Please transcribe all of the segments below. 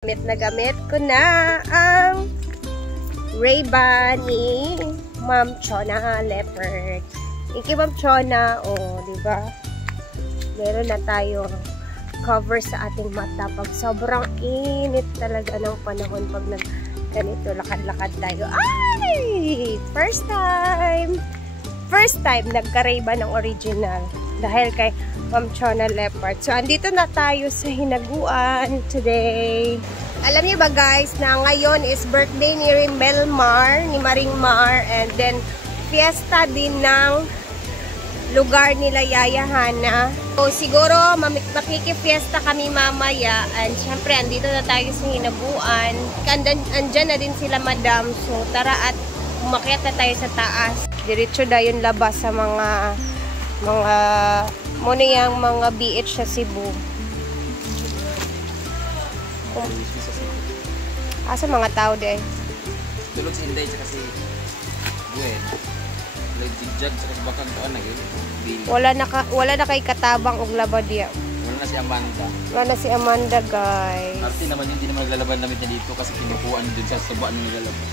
Gamit ko na ang Ray-Ban ni Ma'am Chona Leopard. Iki Ma'am Chona, diba? Meron na tayong cover sa ating mata pag sobrang init talaga ng panahon pag ganito lakad-lakad tayo. Ay! First time nagka-Ray-Ban ng original dahil kay Ma'am Chona Leopard. So, andito na tayo sa hinaguan today. Alam niyo ba guys, na ngayon is birthday ni Maring Mar, and then fiesta din ng lugar nila Yaya Hana. So, siguro makikifiesta kami mamaya, and syempre, andito na tayo sa hinaguan. Andyan na din sila madam. So, tara at umakyat na tayo sa taas. Diretso na yung labas sa mga muna yung mga beach sa Cebu. Asa mga tao de? Tulog si Inday tsaka si Gwen. Jigjag tsaka si Bakang Tuan na yun. Wala na kay katabang og labad diya. Wala na si Amanda. Wala na si Amanda, guys. Arte naman yun, hindi naman naglalaban namin niya dito kasi kinukuhaan dun sa sabaan ng nilalaban.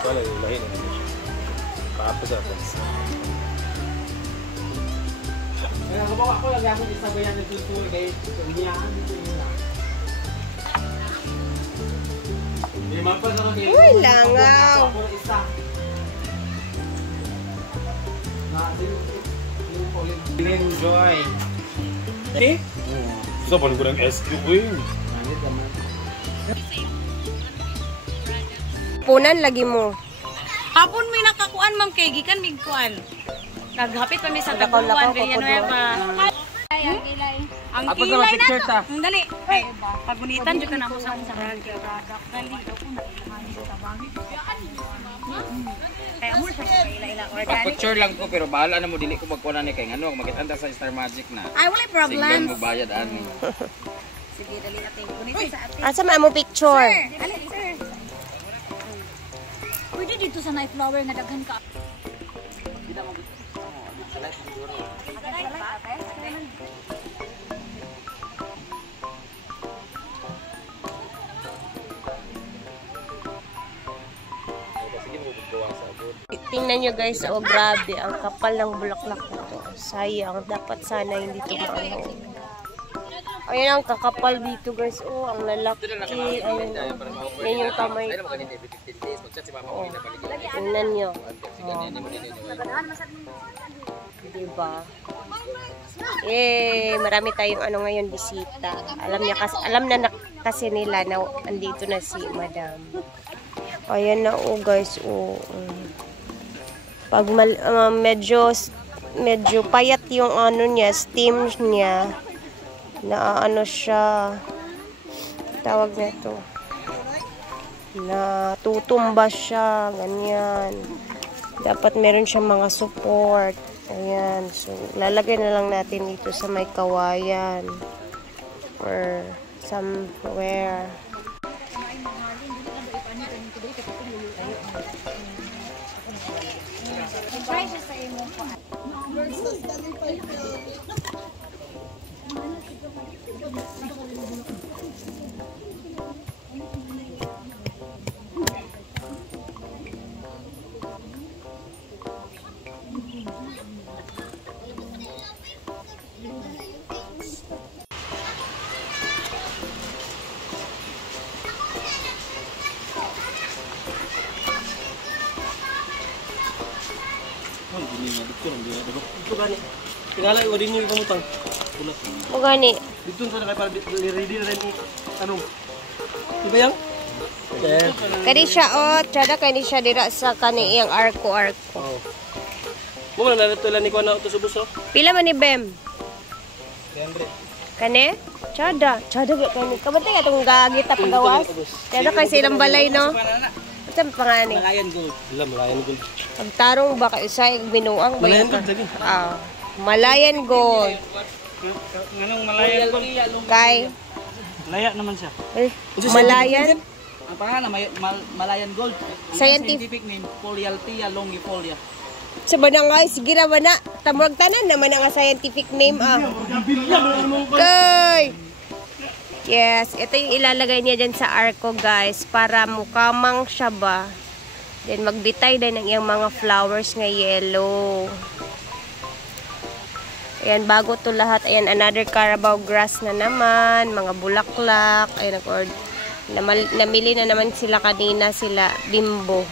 Wala yung lahin na siya. Paapa sa atas. Kaya kabawa ko lagi ako isabayan ng tutul kay Tumiyan. Di mapas ako kay. Uy, langaw. Enjoy. Eh? Saban ko ng SQ Queen. Punan lagi mo. Hapon may nakakuan ma'am kay gikan migkuan. Naghapit pa mi sa Taguan Villanueva. Ang kilay na to. Ang dali. Ay, pagunitan jud ka na ako sa product. Dali. Kaya mo sa ila organic. Pag-picture lang ko pero bahala na mo dili ko magkuha ni kay ngano makitanda sa Star Magic na. Ay wala problem. Sige mo bayad ani. Sige dali natin gunitan sa atin. Asa mo picture? Dali sir. Pwede dito sa night flower nga daghan ka. Tingnan nyo guys, grabe, ang kapal ng bulaklak nito. Sayang, dapat sana hindi ito maano. Ayan ang kakapal dito guys, ang lalaki. Ayun, yan yung kamay. Tingnan nyo. Diba? Marami tayong ngayon bisita. Alam na kasi nila na andito na si madam. Ayan na guys, pag medyo payat yung niya, steam niya, na siya, tawag na ito, na tutumba siya, ganyan. Dapat meron siyang mga support. Ayan, so lalagay na lang natin dito sa may kawayan or somewhere. Ito gani. Tingala iwa din yung pamutang. O gani. Dito sa nakay para ready na rin ano. Diba yang? Kani siya tsada kani siya dira sa kani iyang arko. Mo na natulan ni ko na utos ubos. Pila man ni Bem? 300. Kane? Chada gaya kani. Kabantay atong gagita pagawas. Chada kay silang balay no. Sa pangani. Malayan gold. Wala Malayan Gold. Pagtarong ba kay usay binuang ba? Malayan Gold lagi. Malayan Gold. Nganong Malayan gold? Kay Laya naman siya. Malayan. Ang pangalan Malayan gold. Scientific name Polyalthia longifolia. sa banangay sige ra na tamurag tanan naman ang scientific name Kay. Yes, ito yung ilalagay niya dyan sa arko guys para mukamang siya ba. Then magbitay din ng iyang mga flowers nga yellow. Ayan, bago to lahat. Ayan, another Carabao grass na naman. Mga bulaklak. Ayan, namili na naman sila kanina, sila Bimbo.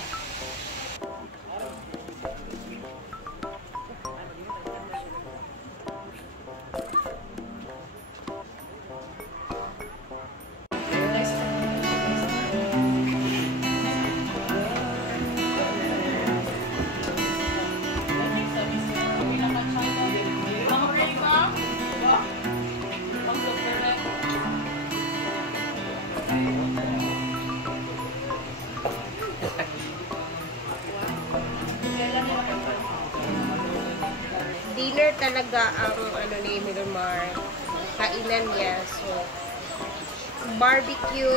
Dinner talaga ang ano ni Milmar. Kainan niya. So, barbecue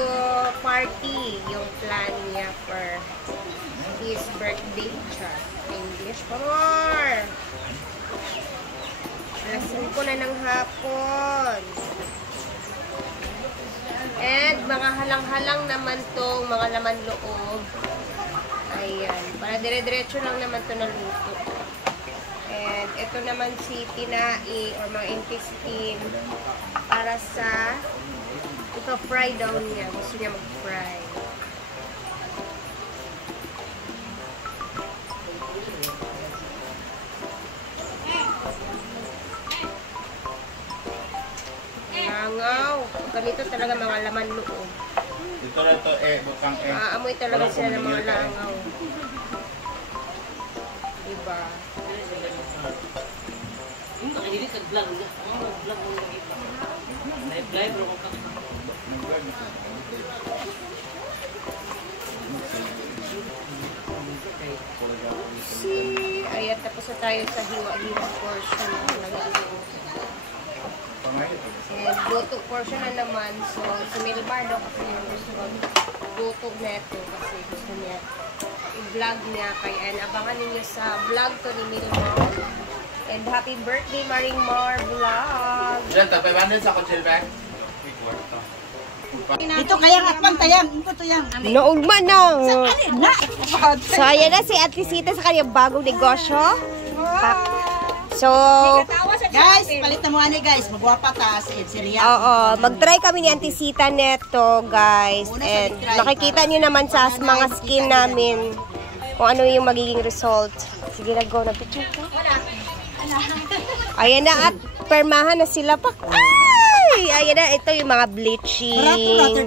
party yung plan niya for his birthday. English pa more. Alas 5 na ng hapon. And mga halang-halang naman tong mga laman loob. Ayan. Para dire-diretso lang naman to na luto. And ito naman si tinai or mga intestine para sa ika-fry daw niya. Gusto niya mag-fry. Langaw. Ganito talaga mga laman loob. Dito na ito bukang Maamoy talaga sila ng mga langaw. Diba? Ayan, tapos na tayo sa hiwa-hiwa portion. And goto portion na naman. So, si Milmar daw kasi yung gusto goto neto kasi gusto niya i-vlog niya. Kaya abangan ninyo sa vlog to ni Milmar. And happy birthday, Maringmar Vlog! Diyan, tapay ba sa kuchil bag? Ito kaya nga pantayang, ito to yang. Naugma na! So, ayan na si Ate Sita sa kanyang bagong negosyo. So, Guys, palitan mo ani guys, magwapa ta si Rian. oo, mag-try kami ni Ate Sita neto, guys. And makikita nyo naman sa mga skin namin kung ano yung magiging result. Sige na, go na picture ko. Ayan na at permahan na sila pa. Ay! Ayan na, ito yung mga bleaching.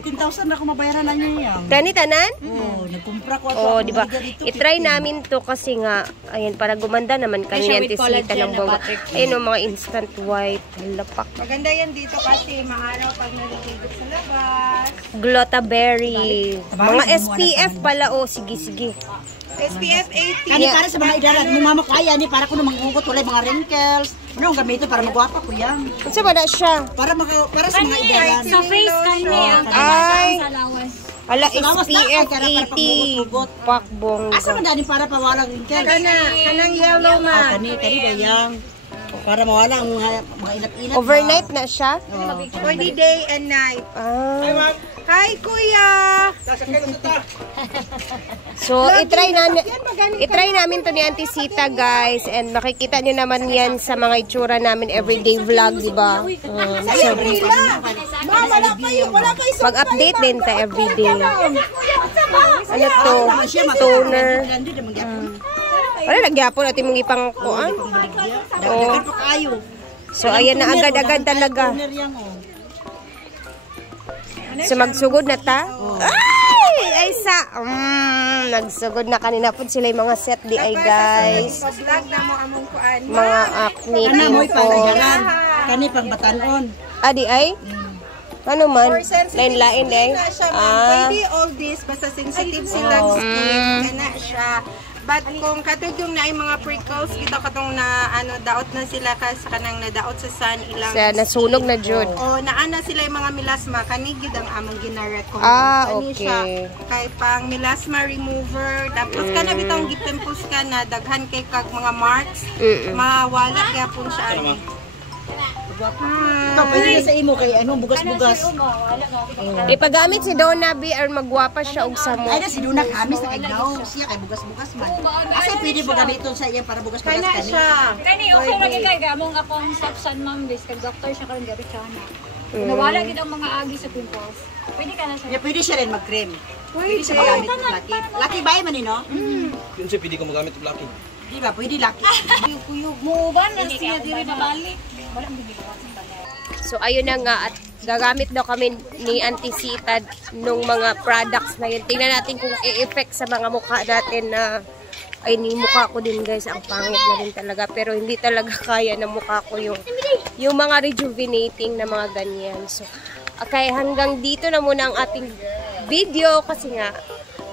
13,000 na ako mabayaran na niya yan. Tanan? Oo, nagkumpra ko. Oo, di ba? I-try namin to kasi nga, ayan, para gumanda naman kami ni Auntie Sita ng bawa. Ayun o, mga instant white. Lapak. Maganda yan dito kasi maaraw pag naliligo sa labas. Glotaberry. Mga SPF pala. O, sige, sige. SPF 80. Kani para sa mga idarat, ni mama kaya ni para ko na mangugot wala mga wrinkles. Ano ang gamitin para magwapa ko yan? Kasi ba na siya? Para sa mga idarat. Sa face kanya. Ay! Ala, Salawas na, SPF para 80. paghugot-hugot. Pakbong. Asa man dani para pawalang wrinkles? Kanang yellow ma. Kani bayang. Para mawala ang mga ilat-ilat. Overnight na siya? Pwede day and night. Ah. Hi, kuya! So, itry namin to ni Auntie Sita, guys. And makikita nyo naman yan sa mga itsura namin everyday vlog, di ba? Mag-update din ta everyday. Ano to? Toner. Wala, nagyapon natin mong ipang kuan. Oh. So, ayan na agad-agad talaga. So, magsugod na ta. Ay! Ay, sa nagsugod na kanina po sila yung mga set di ay guys. Mga acne Kana mo pimples. ipangagalan. Kani pang batanon. Di ay? Ano man? Lain-lain ay? Pwede all this, basta sensitive silang skin, kana siya. But kung katong yung naay mga prickles, kita katong na daot na sila sa kanang nadaot sa sun ilang Sa nasunog na jud. o naana sila yung mga melasma, kanig yun ang among gina-recommend. Kani okay. siya, kay pang melasma remover, tapos kana bitong gipimples ka na daghan kay kag mga marks, mawala kaya po siya ani. Ito, pwede na sa imo kay bugas-bugas. Ipagamit si Donna B or magwapa siya og samo. Ay na si Duna kamis na kagnaw. Siya kay bugas-bugas man. Kasi pwede mo gamiton sa iya para bugas-bugas Kana kani. siya. Kani okay lagi kay gamong apong sepsan ma'am bis kag doctor siya karon gabi kana. Nawala gid ang mga agi sa pimples. Pwede ka na siya. Ya pwede siya rin mag-cream. Pwede siya magamit ng laki. Laki ba man no? Yun siya, pwede ko magamit ng laki. Di ba? Pwede laki. Kuyog mo ba na siya diri babalik. Wala mo gid. So ayun na nga at gagamit daw kami ni Auntie Sita nung mga products na yun. Tingnan natin kung i-effect sa mga mukha natin na ay ni mukha ko din guys ang pangit na rin talaga pero hindi talaga kaya ng mukha ko yung mga rejuvenating na mga ganyan. So okay, hanggang dito na muna ang ating video kasi nga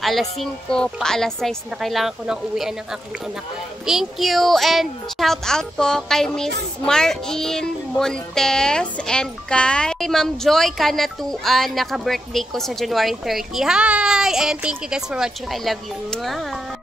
alas 5 pa alas 6 na kailangan ko nang uwian ng aking anak. Thank you and shout out po kay Miss Marin Montes and kay Ma'am Joy Kanatuan, naka-birthday ko sa January 30. Hi! And thank you guys for watching. I love you. Mwah!